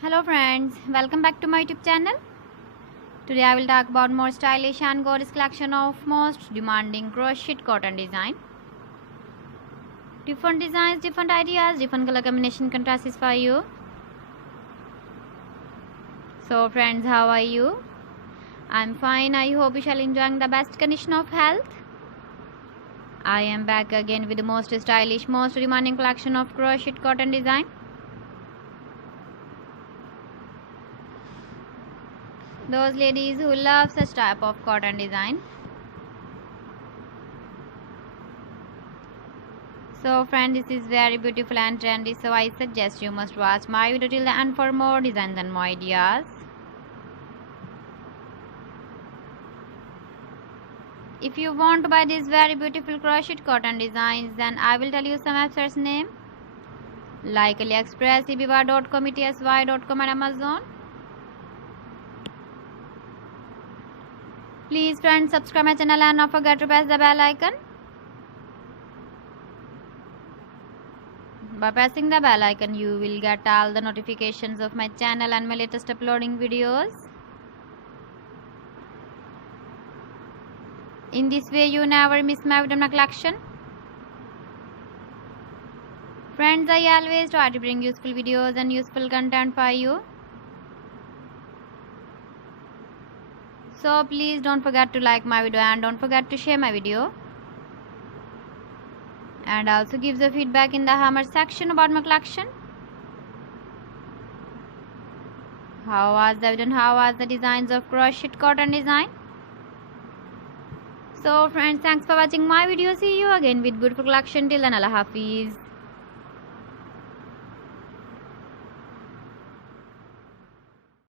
Hello friends, welcome back to my YouTube channel. Today I will talk about more stylish and gorgeous collection of most demanding crocheted cotton design. Different designs, different ideas, different color combination can satisfy you. So friends, how are you? I'm fine. I hope you shall enjoying the best condition of health. I am back again with the most stylish, most demanding collection of crocheted cotton design. Those ladies who love such type of cotton design. So friend, this is very beautiful and trendy, so I suggest you must watch my video till the end for more designs and more ideas. If you want to buy these very beautiful crocheted cotton designs, then I will tell you some websites name like AliExpress, eBay.com, ETSY.com and Amazon. Please friends, subscribe my channel and not forget to press the bell icon. By pressing the bell icon, you will get all the notifications of my channel and my latest uploading videos. In this way, you never miss my video collection. Friends, I always try to bring useful videos and useful content for you. So please don't forget to like my video and don't forget to share my video. And also give the feedback in the comment section about my collection. How was the video and how was the designs of crocheted cotton design? So friends, thanks for watching my video. See you again with beautiful collection. Till then, Allah Hafiz.